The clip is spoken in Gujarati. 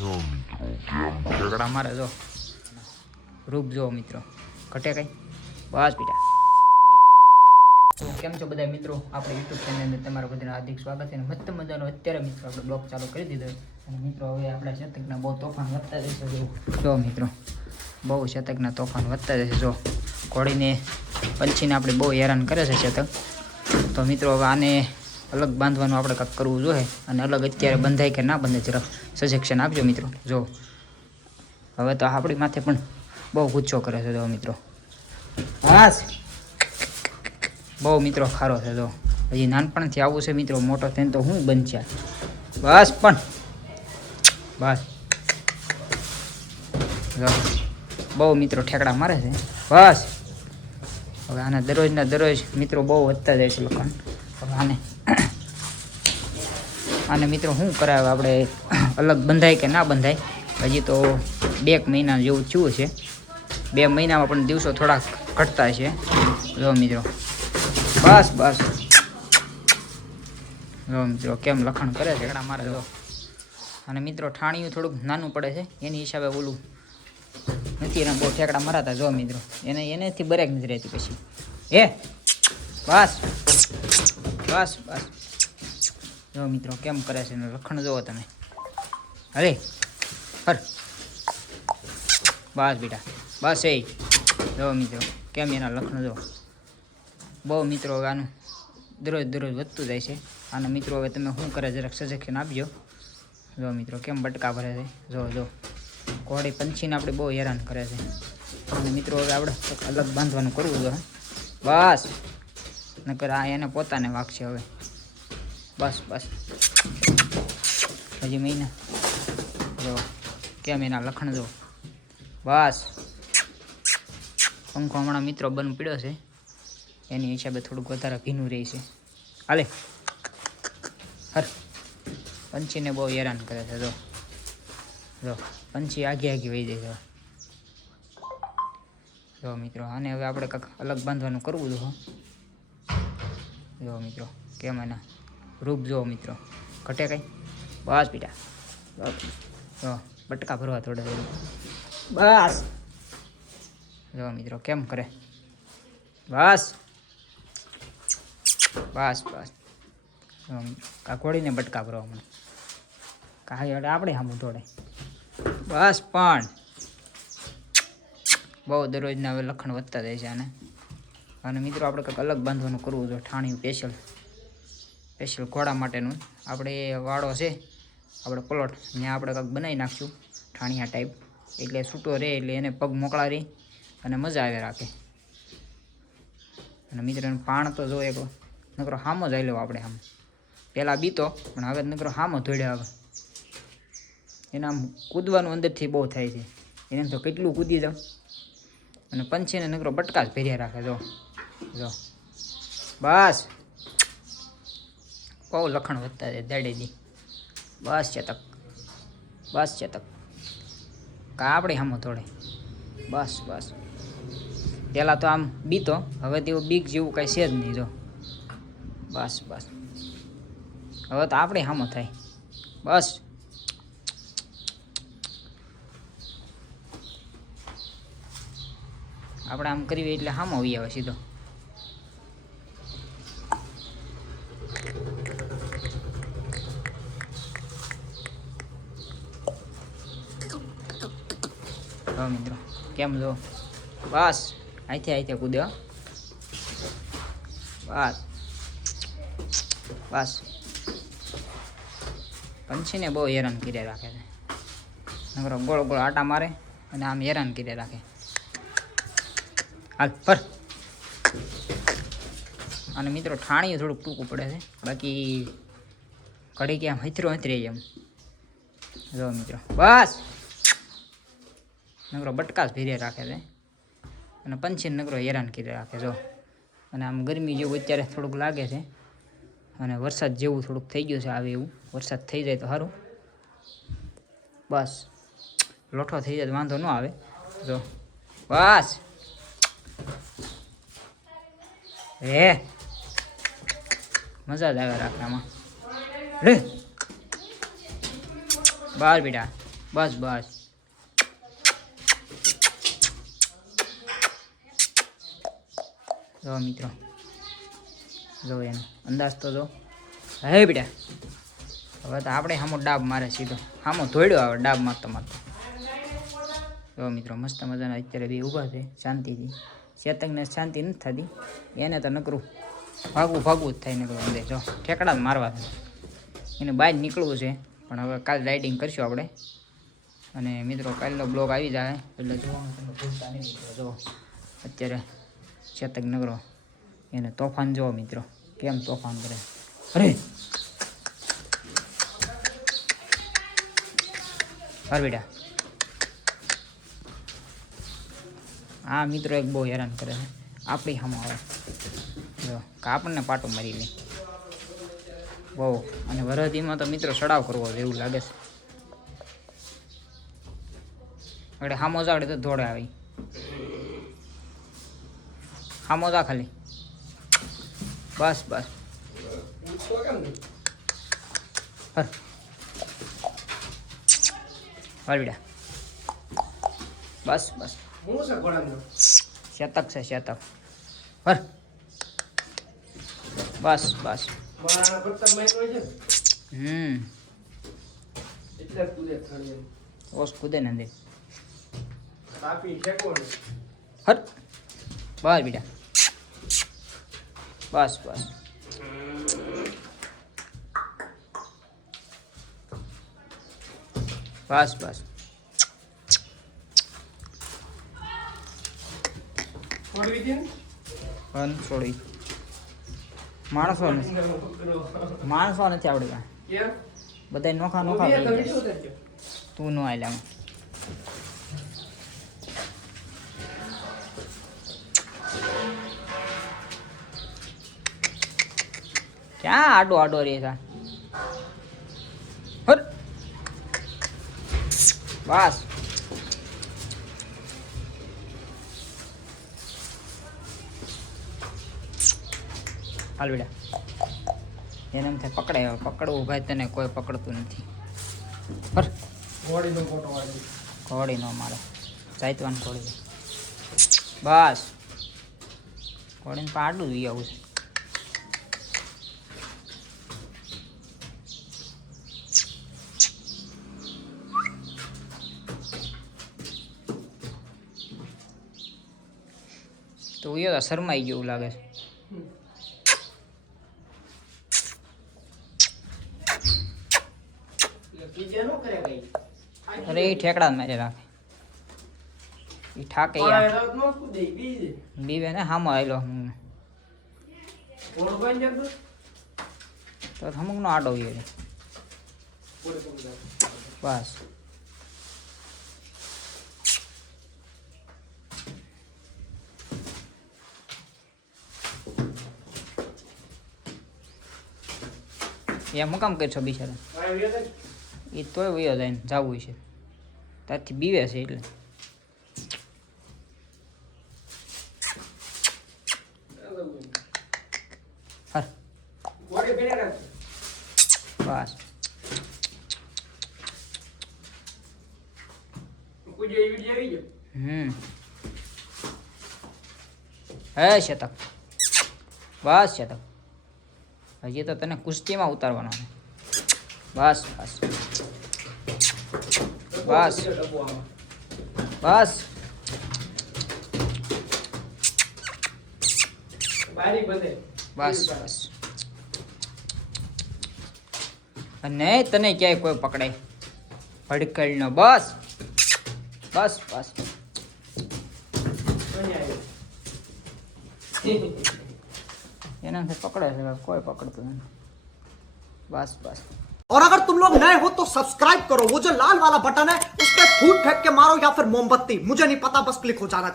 ઝઘડા મારે જો રૂપ જો મિત્રો ઘટે કઈ બસ બેટા. તો કેમ છો બધા મિત્રો, આપણે યુટ્યુબ ચેનલને તમારા બધાનું હાર્દિક સ્વાગત છે. અને મસ્ત મજાનો અત્યારે મિત્રો આપણે બ્લોગ ચાલુ કરી દીધો. અને મિત્રો હવે આપણા શતકના બહુ તોફાન વધતા જશે. જો મિત્રો બહુ શતકના તોફાન વધતા જશે. જો ઘોડીને પંછીને આપણે બહુ હેરાન કરે છે શતક. તો મિત્રો હવે આને અલગ બાંધવાનું આપણે કંઈક કરવું જોઈએ. અને અલગ અત્યારે બંધાય કે ના બંધાય જરાક સજેશન આપજો મિત્રો. જો હવે તો આપણી માથે પણ બહુ ગુસ્સો કરે છે. જો મિત્રો હાસ બહુ મિત્રો ખારો છે. જો હજી નાનપણથી આવું છે મિત્રો, મોટો થઈને તો હું બનશે બસ. પણ બસ જો બહુ મિત્રો ઠેકડા મારે છે બસ. હવે આને દરરોજના દરરોજ મિત્રો બહુ વધતા જાય છે લોકોને. હવે આને મિત્રો શું કરાવે આપણે, અલગ બંધાય કે ના બંધાય. હજી તો 2 મહિના જેવું થયું છે. 2 મહિનામાં પણ દિવસો થોડાક ઘટતા છે. જો મિત્રો બસ બસ જો મિત્રો કેમ લખણ કરે છે મારે. જો અને મિત્રો ઠાણિયું થોડુંક નાનું પડે છે એની હિસાબે ઓલું નથી એને બહુ ઠેકડા મરાતા. જો મિત્રો એનેથી બરેક નથી રહેતી પછી. બસ બસ બસ જો મિત્રો કેમ કરે છે લખણ જોવો તમે. અરે હર બસ બેટા બસ. એ જો મિત્રો કેમ એના લખણ જો બહુ મિત્રો. હવે આનું દરરોજ વધતું જાય છે. આના મિત્રો હવે તમે શું કરે જરાક સજેશન આપજો. જો મિત્રો કેમ બટકા ભરે છે. જો ઘોડી પંછીને આપણે બહુ હેરાન કરે છે. અને મિત્રો હવે આપણે અલગ બાંધવાનું કરવું જોઈએ બસ. નકર આ એને પોતાને વાગશે હવે. બસ બસ હજી મહિના જો કેમ એના લખણ જો બસ. પંખો હમણાં મિત્રો બંધ પીડ્યો છે એની હિસાબે થોડુંક વધારે ભીનું રહે છે. હાલે હર પંછીને બહુ હેરાન કરે છે. જો પંછી આઘી વહી જાય છે. જો મિત્રો આને હવે આપણે કંઈક અલગ બાંધવાનું કરવું જોઈએ. જો મિત્રો કેમ એના રૂપ જો મિત્રો ઘટે કઈ બસ બેટા. જો બટકા ભરવા થોડા બસ. જો મિત્રો કેમ કરે બસ બસ બસ. ઘોડીને બટકા ભરવા મને કાંઈ એટલે આપણે સામું દોડે બસ. પણ બહુ દરરોજના હવે લખણ વધતા જાય છે આને. અને મિત્રો આપણે કંઈક અલગ બાંધવાનું કરવું જોઈએ. ઠાણિયું સ્પેશિયલ ઘોડા માટેનું આપણે વાડો છે આપણે પ્લોટ ત્યાં આપણે કંઈક બનાવી નાખશું ઠાણિયા ટાઈપ. એટલે છૂટો રહે એટલે એને પગ મોકળા રહે અને મજા આવે રાખે. અને મિત્રો પાણ તો જો એક નકરો હામો જ આવેલો આપણે આમ પહેલાં બીતો પણ હવે નકરો હામો ધોડ્યો. હવે એને આમ કૂદવાનું અંદરથી બહુ થાય છે. એને તો કેટલું કૂદી જાવ. અને પંછીને નકરો બટકા જ ભર્યા રાખે. જો બસ બહુ લખણ વધતા છે દાડેથી. બસ ચેતક કા આપણે સામો થોડે બસ બસ. પહેલાં તો આમ બીતો હવે તેવું બીક જેવું કાંઈ છે જ નહીં. જો બસ બસ હવે તો આપણે સામો થાય બસ. આપણે આમ કરીએ એટલે સામો આવી આવે સીધો. હવે મિત્રો કેમ જો બસ અહીંથી કૂદ્યો બસ બસ. પંછીને બહુ હેરાન કરી રાખે છે. નકરો ગોળ આટા મારે અને આમ હેરાન કરી રાખે. હાલ પર. અને મિત્રો ઠાણિયું થોડુંક ટૂંકું પડે છે. બાકી ઘડી કે આમ હથરી એમ. જો મિત્રો બસ નકરો બટકા જ ભીરે રાખે છે. અને પંછીને નકરો હેરાન કરી રાખે. જો અને આમ ગરમી જેવું અત્યારે થોડુંક લાગે છે. અને વરસાદ જેવું થોડુંક થઈ ગયું છે. આવે એવું વરસાદ થઈ જાય તો સારું. બસ લોઠો થઈ જાય તો વાંધો ન આવે. જો બસ મજા જ આવે રાખે આમાં. રે બસ બેટા બસ બસ. જો મિત્રો, જો એનો અંદાજ તો જો. હે બેટા, હવે તો આપણે સામો ડાબ મારે સીધો, સામો ધોડ્યો આવે ડાબ મારતો મારતો. જો મિત્રો, મસ્ત મજાના અત્યારે બે ઊભા છે શાંતિથી. ચેતકને શાંતિ નથી થતી, એને તો નકરું ભાગવું જ થાય નકરું અંદર. જો ઠેકડા જ મારવા છે, એને બહાર નીકળવું છે. પણ હવે કાલ રાઇડિંગ કરશું આપણે. અને મિત્રો, કાલનો બ્લોગ આવી જાય એટલે જોવાનું તમે ભૂલતા નહીં મિત્રો. જો અત્યારે ચેતક નગરો એને તોફાન જોવો મિત્રો, કેમ તોફાન કરે. અરે હાર બેટા. આ મિત્રો એક બહુ હેરાન કરે છે, આપણી સામે આવે જો કે આપણને પાટો મારી લે બહુ. અને વરદીમાં તો મિત્રો સડાવ કરવો છે એવું લાગે છે. એટલે હામો જાડે તો દોડે આવી. હામો જા ખાલી. બસ બસ. હર બેટા. બસ બસ. શતક છે શતક. હર બસ બસ. ઓસ કૂદે ને હર. બસ બેટા. બસ બસ. બસ બસ. છોડી માણસો નથી આવડતા બધા નોખા નોખા. તું નો આયલા ક્યાં આડો આડો રે તા. બસ. હાલ બેટા. એને એમ થાય પકડાય, પકડવું ભાઈ તને કોઈ પકડતું નથી. ઘોડી નો મારે સાહિત્યવાન ઘોડી. બસ ઘોડીને પાડું જ આવું છે. તો ઉયો શરમાઈ ગયું લાગે છે. અરે એ ઠેકડા મારે રાખે, એ ઠાકે બીવે ને હામો આવેલો તો અમુક નો આડો ગયો. બસ એ હું કામ કરશો બિચારા? એ તોય વયો જાય ને જવું છે ત્યાંથી બીવે છે એટલે. બસ હે શતક. બસ શતક. હજી તો તને કુસ્તીમાં ઉતારવાનો છે. બસ બસ બસ બસ. બસ બસ. અને તને ક્યાંય કોઈ પકડે ભડકલ નો. બસ બસ બસ. એના પકડે છે કોઈ પકડતું નથી. बस बस। और अगर तुम लोग नए हो तो सब्सक्राइब करो, वो जो लाल वाला बटन है उस पर फूट फेंक के मारो या फिर मोमबत्ती, मुझे नहीं पता, बस क्लिक हो जाना चाहिए।